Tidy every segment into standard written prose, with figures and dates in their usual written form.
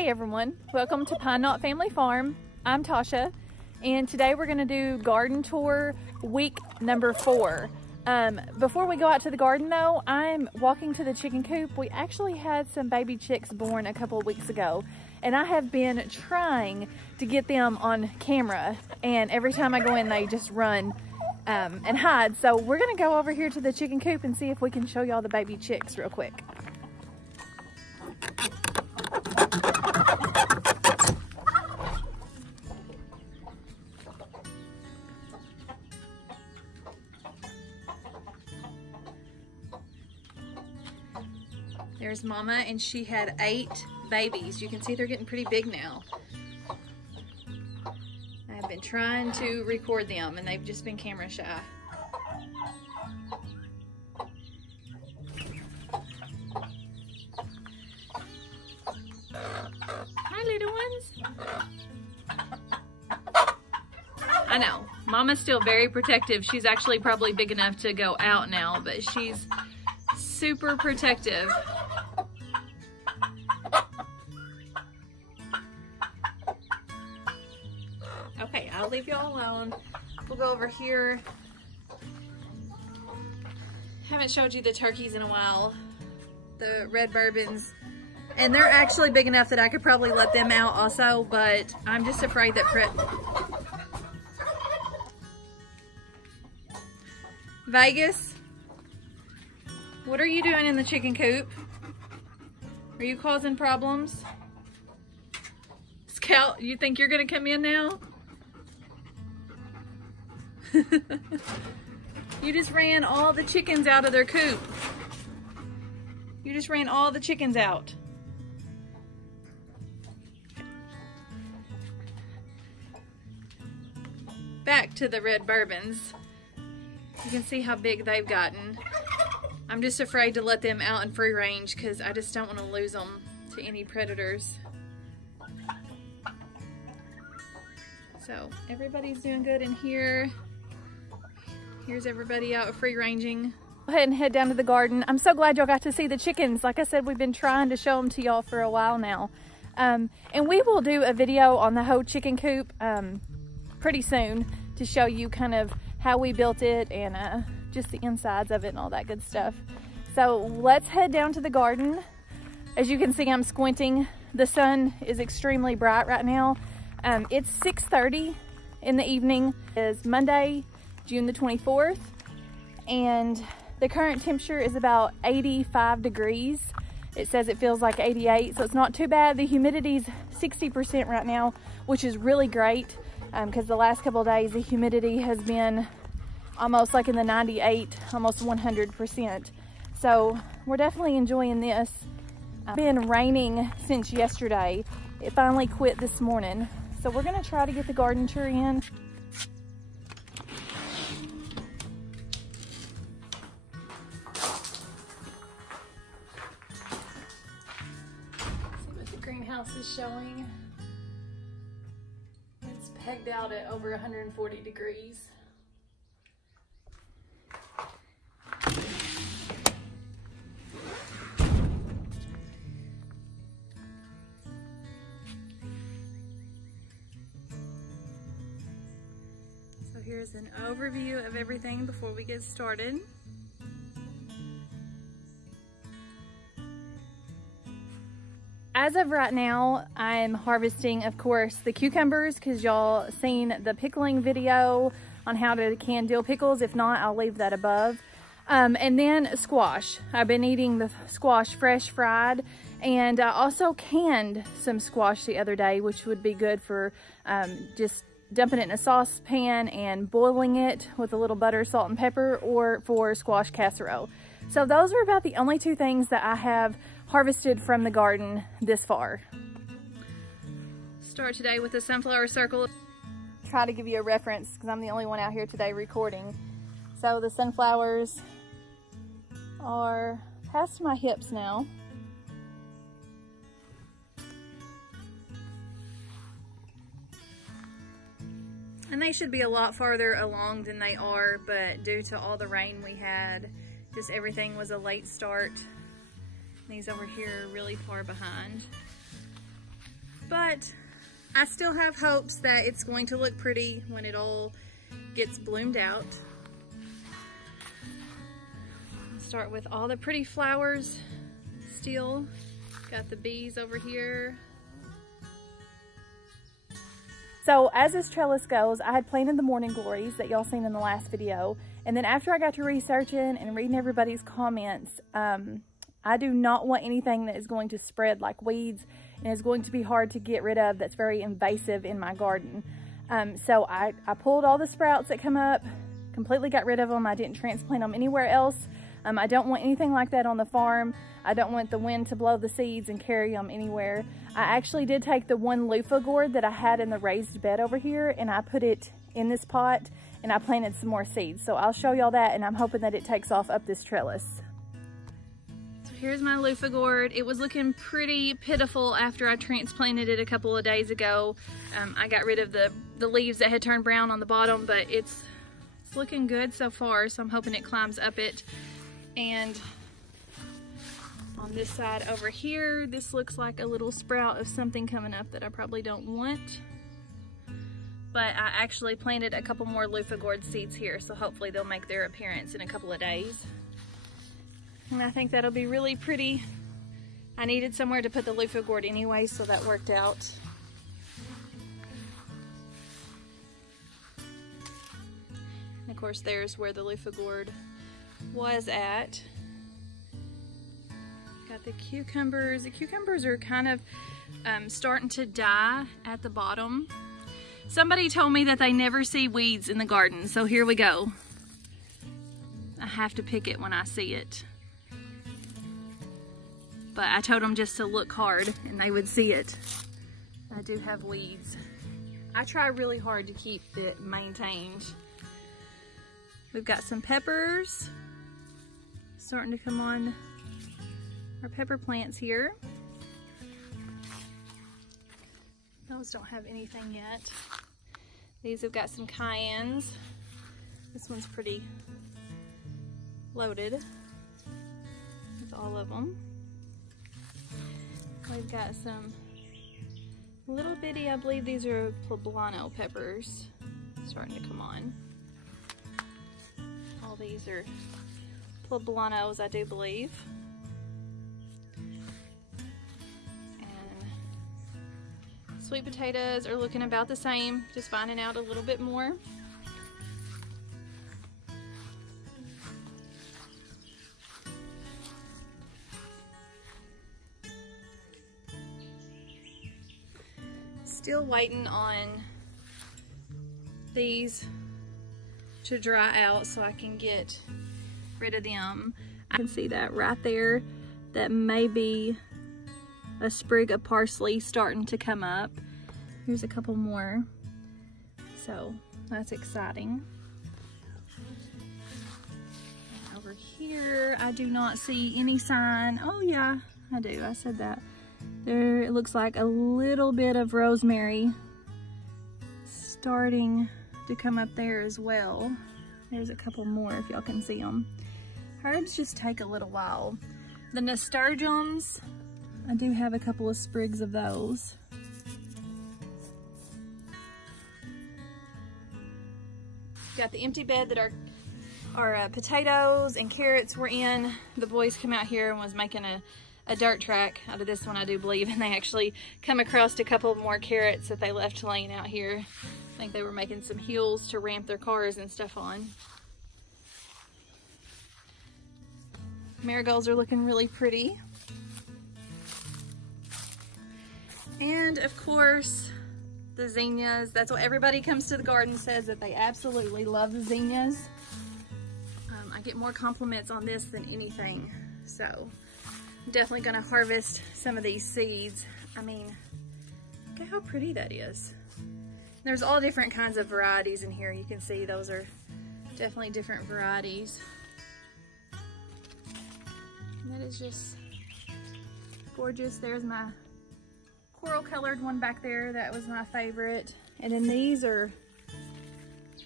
Hey everyone, welcome to Pine Knot Family Farm. I'm Tasha, and today we're gonna do garden tour week number 4. Before we go out to the garden though, I'm walking to the chicken coop. We actually had some baby chicks born a couple of weeks ago, and I have been trying to get them on camera, and every time I go in they just run and hide. So we're gonna go over here to the chicken coop and see if we can show y'all the baby chicks real quick. There's Mama, and she had 8 babies. You can see they're getting pretty big now. I've been trying to record them, and they've just been camera shy. Hi, little ones. I know, Mama's still very protective. She's actually probably big enough to go out now, but she's super protective. Okay, I'll leave y'all alone. We'll go over here. Haven't showed you the turkeys in a while. The red bourbons. And they're actually big enough that I could probably let them out also, but I'm just afraid that Vegas, what are you doing in the chicken coop? Are you causing problems? Scout, you think you're gonna come in now? You just ran all the chickens out of their coop. You just ran all the chickens out. Back to the red bourbons. You can see how big they've gotten. I'm just afraid to let them out in free range because I just don't want to lose them to any predators. So everybody's doing good in here. Here's everybody out free ranging. Go ahead and head down to the garden. I'm so glad y'all got to see the chickens. Like I said, we've been trying to show them to y'all for a while now. And we will do a video on the whole chicken coop pretty soon to show you kind of how we built it and just the insides of it and all that good stuff. So let's head down to the garden. As you can see, I'm squinting. The sun is extremely bright right now. It's 6:30 in the evening. It's Monday, June the 24th, and the current temperature is about 85 degrees. It says it feels like 88, so it's not too bad. The humidity's 60% right now, which is really great because the last couple of days the humidity has been almost like in the 98, almost 100%. So we're definitely enjoying this. It's been raining since yesterday. It finally quit this morning. So we're gonna try to get the garden tour in. See what the greenhouse is showing. It's pegged out at over 140 degrees. Here's an overview of everything before we get started. As of right now, I'm harvesting, of course, the cucumbers because y'all seen the pickling video on how to can dill pickles. If not, I'll leave that above. And then squash. I've been eating the squash fresh fried, and I also canned some squash the other day, which would be good for just dumping it in a saucepan and boiling it with a little butter, salt, and pepper, or for squash casserole. So those are about the only 2 things that I have harvested from the garden this far. Start today with the sunflower circle. Try to give you a reference because I'm the only one out here today recording. So the sunflowers are past my hips now. And they should be a lot farther along than they are, but due to all the rain we had, just everything was a late start. These over here are really far behind. but I still have hopes that it's going to look pretty when it all gets bloomed out. I'll start with all the pretty flowers still. Got the bees over here. So as this trellis goes, I had planted the morning glories that y'all seen in the last video. And then after I got to researching and reading everybody's comments, I do not want anything that is going to spread like weeds and is going to be hard to get rid of, that's very invasive in my garden. So I pulled all the sprouts that come up, completely got rid of them. I didn't transplant them anywhere else. I don't want anything like that on the farm. I don't want the wind to blow the seeds and carry them anywhere. I actually did take the one loofah gourd that I had in the raised bed over here, and I put it in this pot and I planted some more seeds. So I'll show y'all that, and I'm hoping that it takes off up this trellis. So here's my loofah gourd. It was looking pretty pitiful after I transplanted it a couple of days ago. I got rid of the leaves that had turned brown on the bottom, but it's looking good so far, so I'm hoping it climbs up it. And on this side over here, this looks like a little sprout of something coming up that I probably don't want. But I actually planted a couple more loofah gourd seeds here, so hopefully they'll make their appearance in a couple of days. And I think that'll be really pretty. I needed somewhere to put the loofah gourd anyway, so that worked out. And of course, there's where the loofah gourd was at. Got the cucumbers. The cucumbers are kind of starting to die at the bottom. Somebody told me that they never see weeds in the garden, so here we go. I have to pick it when I see it. But I told them just to look hard and they would see it. I do have weeds. I try really hard to keep it maintained. We've got some peppers starting to come on our pepper plants here. Those don't have anything yet. These have got some cayennes. This one's pretty loaded with all of them. We've got some little bitty, I believe these are poblano peppers starting to come on. All these are poblanos, I do believe. Sweet potatoes are looking about the same, just finding out a little bit more. Still waiting on these to dry out so I can get rid of them. I can see that right there. That may be a sprig of parsley starting to come up. Here's a couple more. So that's exciting. And over here, I do not see any sign. Oh yeah, I do, I said that. There, it looks like a little bit of rosemary starting to come up there as well. There's a couple more if y'all can see them. Herbs just take a little while. The nasturtiums, I do have a couple of sprigs of those. Got the empty bed that our potatoes and carrots were in. The boys come out here and was making a dirt track out of this one, I do believe, and they actually come across a couple more carrots that they left laying out here. I think they were making some heels to ramp their cars and stuff on. Marigolds are looking really pretty. And of course, the zinnias. That's what everybody comes to the garden says, that they absolutely love the zinnias. I get more compliments on this than anything. So I'm definitely gonna harvest some of these seeds. I mean, look at how pretty that is. There's all different kinds of varieties in here. You can see those are definitely different varieties. And that is just gorgeous. There's my coral colored one back there. That was my favorite. And then these are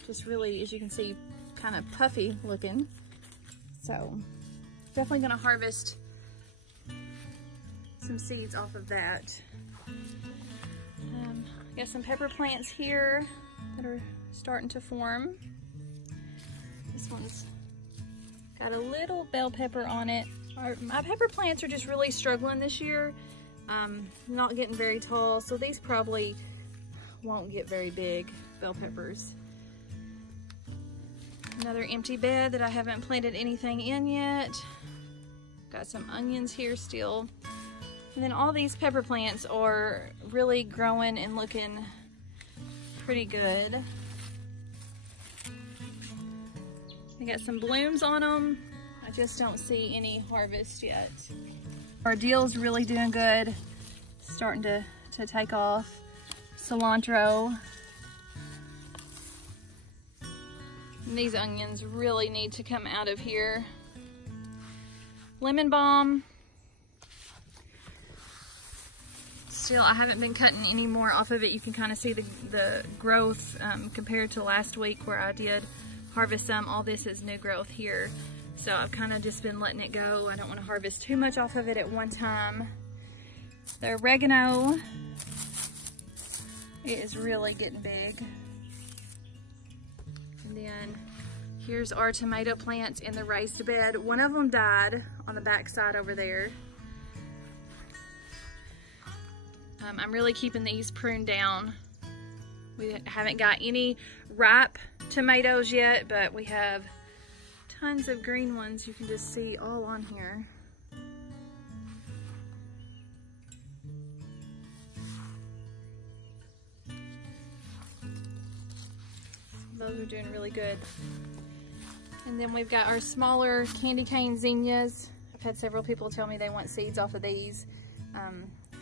just really, as you can see, kind of puffy looking. So definitely gonna harvest some seeds off of that. Got some pepper plants here that are starting to form. This one's got a little bell pepper on it. My pepper plants are just really struggling this year. Not getting very tall, so these probably won't get very big bell peppers. Another empty bed that I haven't planted anything in yet. Got some onions here still. And then all these pepper plants are really growing and looking pretty good. They got some blooms on them. I just don't see any harvest yet. Our dill's really doing good. Starting to take off. Cilantro. And these onions really need to come out of here. Lemon balm. Still, I haven't been cutting any more off of it. You can kind of see the growth compared to last week where I did harvest some. All this is new growth here. So I've kind of just been letting it go. I don't want to harvest too much off of it at one time. The oregano, it is really getting big. And then here's our tomato plants in the raised bed. One of them died on the back side over there. I'm really keeping these pruned down. We haven't got any ripe tomatoes yet, but we have tons of green ones you can just see all on here. Those are doing really good. And then we've got our smaller candy cane zinnias. I've had several people tell me they want seeds off of these.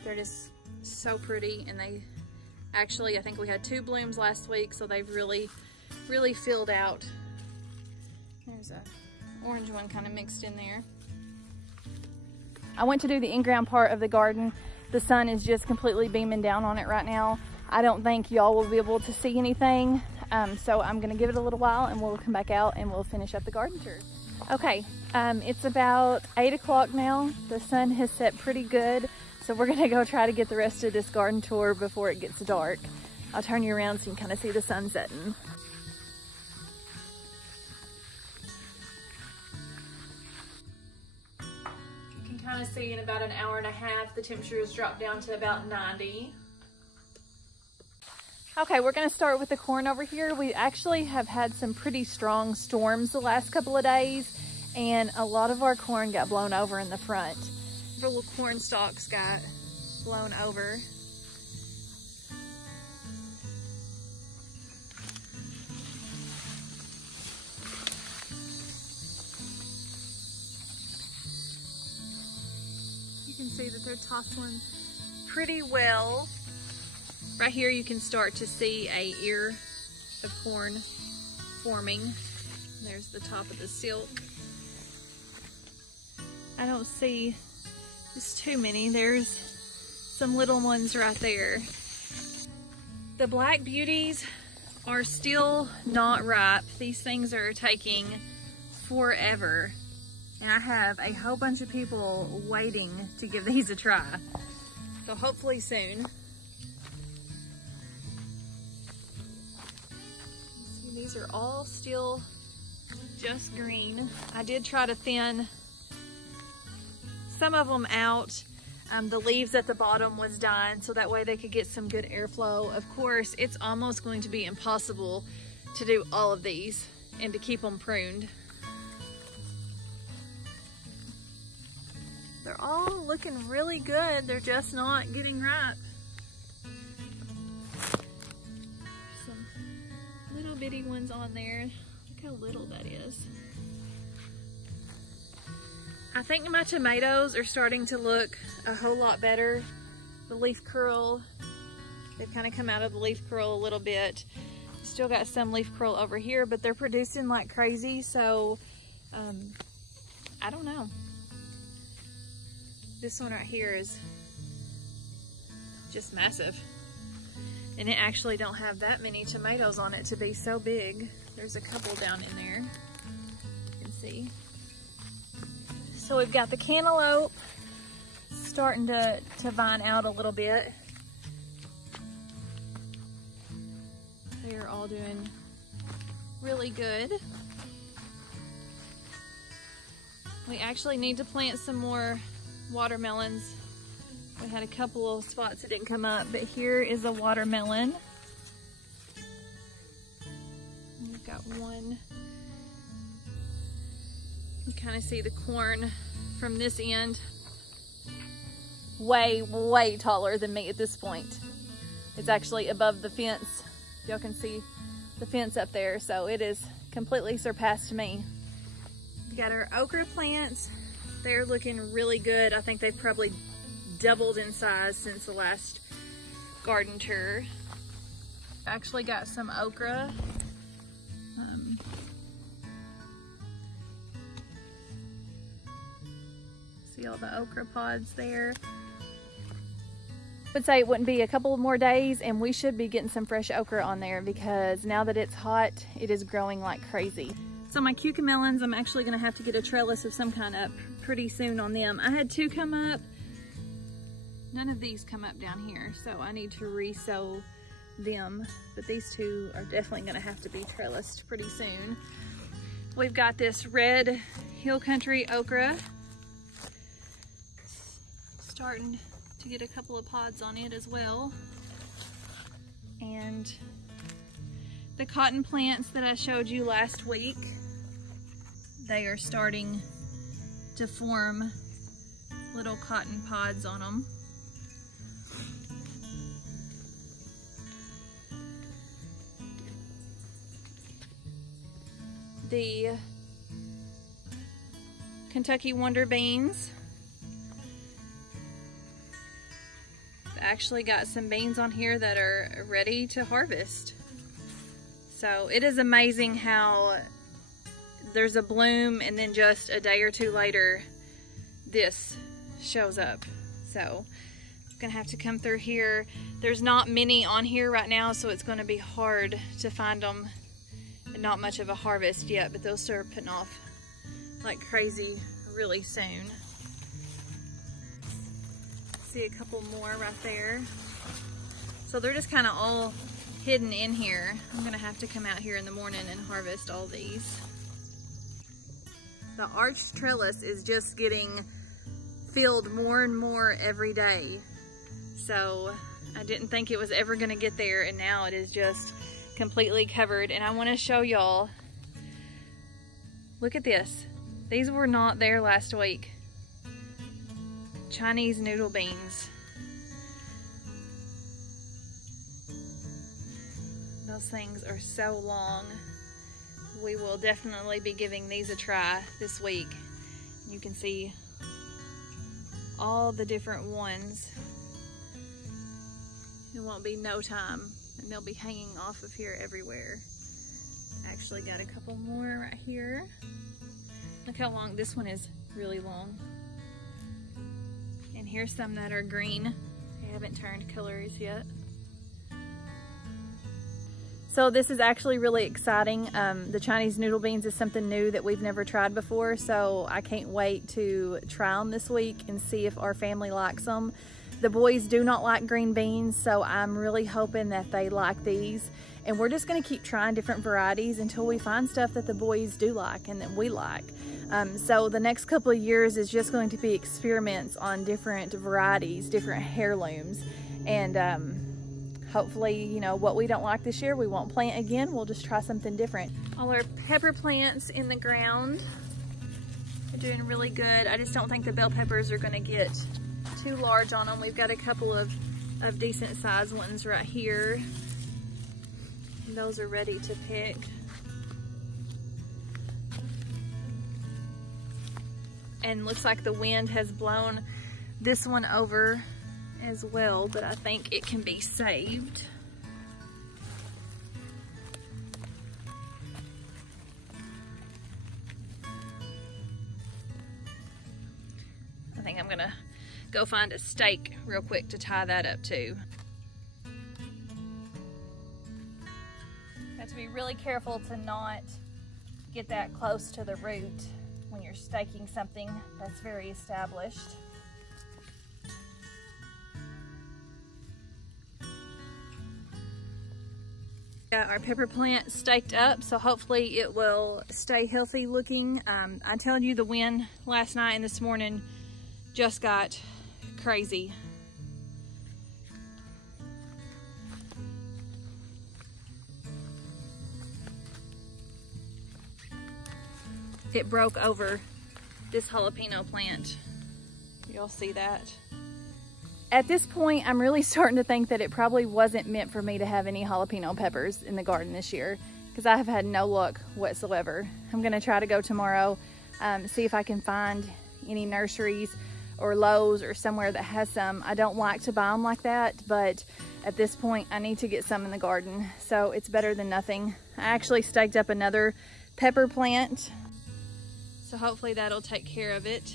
They're just so pretty, and they actually, I think we had 2 blooms last week, so they've really filled out. There's a orange one kind of mixed in there. I went to do the in-ground part of the garden. The sun is just completely beaming down on it right now. I don't think y'all will be able to see anything, so I'm gonna give it a little while and we'll come back out and we'll finish up the garden tour. Okay, it's about 8 o'clock now. The sun has set pretty good. So we're gonna go try to get the rest of this garden tour before it gets dark. I'll turn you around so you can kind of see the sun setting. You can kind of see in about an hour and a half, the temperature has dropped down to about 90. Okay, we're gonna start with the corn over here. We actually have had some pretty strong storms the last couple of days, and a lot of our corn got blown over in the front. Little corn stalks got blown over. You can see that they're tossing pretty well. Right here you can start to see a ear of corn forming. There's the top of the silk. I don't see just too many. There's some little ones right there. The black beauties are still not ripe. These things are taking forever. And I have a whole bunch of people waiting to give these a try. So hopefully soon. See, these are all still just green. I did try to thin some of them out. The leaves at the bottom was done so that way they could get some good airflow. Of course, it's almost going to be impossible to do all of these and to keep them pruned. They're all looking really good. They're just not getting ripe. Some little bitty ones on there. Look how little that is. I think my tomatoes are starting to look a whole lot better. The leaf curl, they've kind of come out of the leaf curl a little bit. Still got some leaf curl over here, but they're producing like crazy, so I don't know. This one right here is just massive. And it actually don't have that many tomatoes on it to be so big. There's a couple down in there, you can see. So we've got the cantaloupe starting to vine out a little bit. They are all doing really good. We actually need to plant some more watermelons. We had a couple of spots that didn't come up, but here is a watermelon. We've got one. You kind of see the corn from this end. Way, way taller than me at this point. It's actually above the fence. Y'all can see the fence up there, so it is completely surpassed me. We got our okra plants. They're looking really good. I think they've probably doubled in size since the last garden tour. Actually got some okra. See all the okra pods there. I would say it wouldn't be a couple more days and we should be getting some fresh okra on there, because now that it's hot, it is growing like crazy. So my cucamelons, I'm actually gonna have to get a trellis of some kind up pretty soon on them. I had two come up. None of these come up down here, so I need to re-sow them. But these two are definitely gonna have to be trellised pretty soon. We've got this red hill country okra. Starting to get a couple of pods on it as well. And the cotton plants that I showed you last week, they are starting to form little cotton pods on them. The Kentucky Wonder Beans. Actually got some beans on here that are ready to harvest. So it is amazing how there's a bloom and then just a day or two later this shows up. So I'm gonna have to come through here. There's not many on here right now, so it's gonna be hard to find them, and not much of a harvest yet, but they'll start putting off like crazy really soon. See a couple more right there. So they're just kind of all hidden in here. I'm gonna have to come out here in the morning and harvest all these. The arched trellis is just getting filled more and more every day. So I didn't think it was ever gonna get there, and now it is just completely covered. And I wanna show y'all, look at this. These were not there last week. Chinese noodle beans. Those things are so long. We will definitely be giving these a try this week. You can see all the different ones. It won't be no time, and they'll be hanging off of here everywhere. Actually got a couple more right here. Look how long this one is, really long. And here's some that are green. They haven't turned colors yet. So this is actually really exciting. The Chinese noodle beans is something new that we've never tried before, so I can't wait to try them this week and see if our family likes them. The boys do not like green beans, so I'm really hoping that they like these. And we're just gonna keep trying different varieties until we find stuff that the boys do like and that we like. So the next couple of years is just going to be experiments on different varieties, different heirlooms. And hopefully, you know, what we don't like this year, we won't plant again. We'll just try something different. All our pepper plants in the ground are doing really good. I just don't think the bell peppers are gonna get too large on them. We've got a couple of decent sized ones right here. And those are ready to pick. And looks like the wind has blown this one over as well, but I think it can be saved. I think I'm gonna go find a stake real quick to tie that up to. Have to be really careful to not get that close to the root when you're staking something that's very established. Got our pepper plant staked up, so hopefully it will stay healthy looking. I'm telling you, the wind last night and this morning just got crazy. It broke over this jalapeno plant. Y'all see that? At this point, I'm really starting to think that it probably wasn't meant for me to have any jalapeno peppers in the garden this year, because I have had no luck whatsoever. I'm gonna try to go tomorrow, see if I can find any nurseries or Lowe's or somewhere that has some. I don't like to buy them like that, but at this point I need to get some in the garden, so it's better than nothing. I actually staked up another pepper plant, so hopefully that'll take care of it.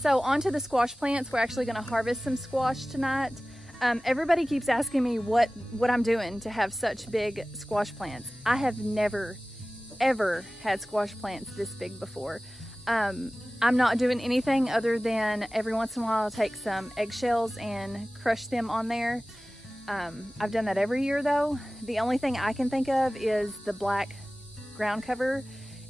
So onto the squash plants. We're actually gonna harvest some squash tonight. Everybody keeps asking me what I'm doing to have such big squash plants. I have never, ever had squash plants this big before. I'm not doing anything other than every once in a while I'll take some eggshells and crush them on there. I've done that every year though. The only thing I can think of is the black ground cover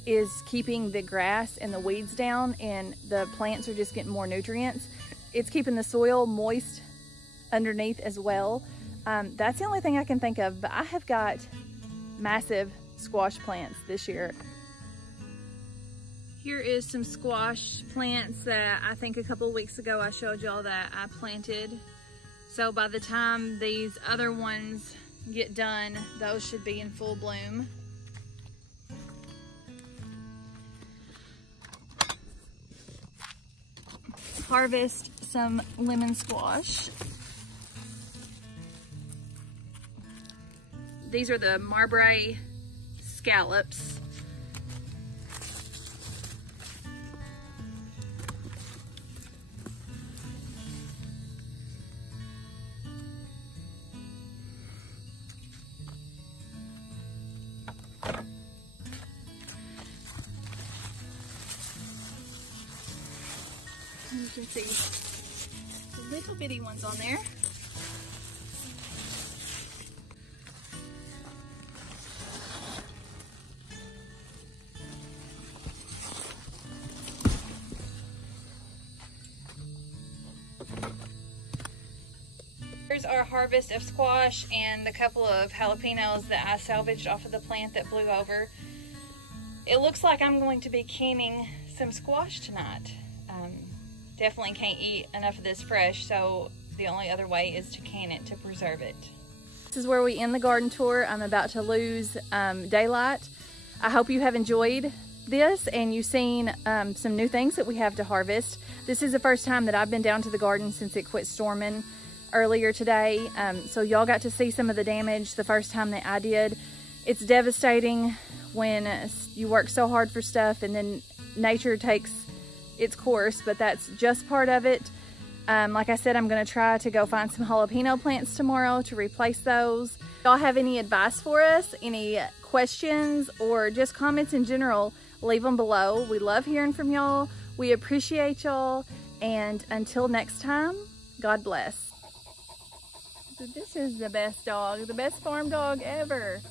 is keeping the grass and the weeds down, and the plants are just getting more nutrients. It's keeping the soil moist underneath as well. That's the only thing I can think of, but I have got massive squash plants this year. Here is some squash plants that I think a couple of weeks ago I showed y'all that I planted. So by the time these other ones get done, those should be in full bloom. Harvest some lemon squash. These are the Marbury scallops. You can see the little bitty ones on there. Here's our harvest of squash and the couple of jalapenos that I salvaged off of the plant that blew over. It looks like I'm going to be canning some squash tonight. Definitely can't eat enough of this fresh, so the only other way is to can it to preserve it. This is where we end the garden tour. I'm about to lose daylight. I hope you have enjoyed this and you've seen some new things that we have to harvest. This is the first time that I've been down to the garden since it quit storming earlier today, so y'all got to see some of the damage the first time that I did. It's devastating when you work so hard for stuff and then nature takes its course, but that's just part of it. Like I said, I'm gonna try to go find some jalapeno plants tomorrow to replace those. If y'all have any advice for us, any questions, or just comments in general, leave them below. We love hearing from y'all. We appreciate y'all, and until next time, God bless. This is the best dog, the best farm dog ever.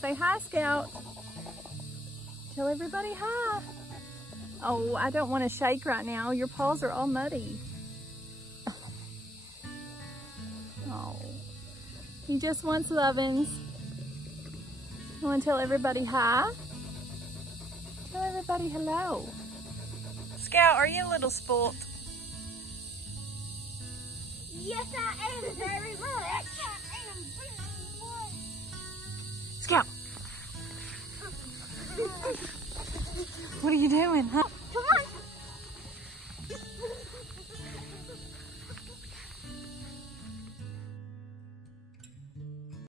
Say hi, Scout. Tell everybody hi. Oh, I don't want to shake right now. Your paws are all muddy. Oh, he just wants lovings. You want to tell everybody hi? Tell everybody hello. Scout, are you a little spoilt? Yes, I am very much. Scout. What are you doing, huh?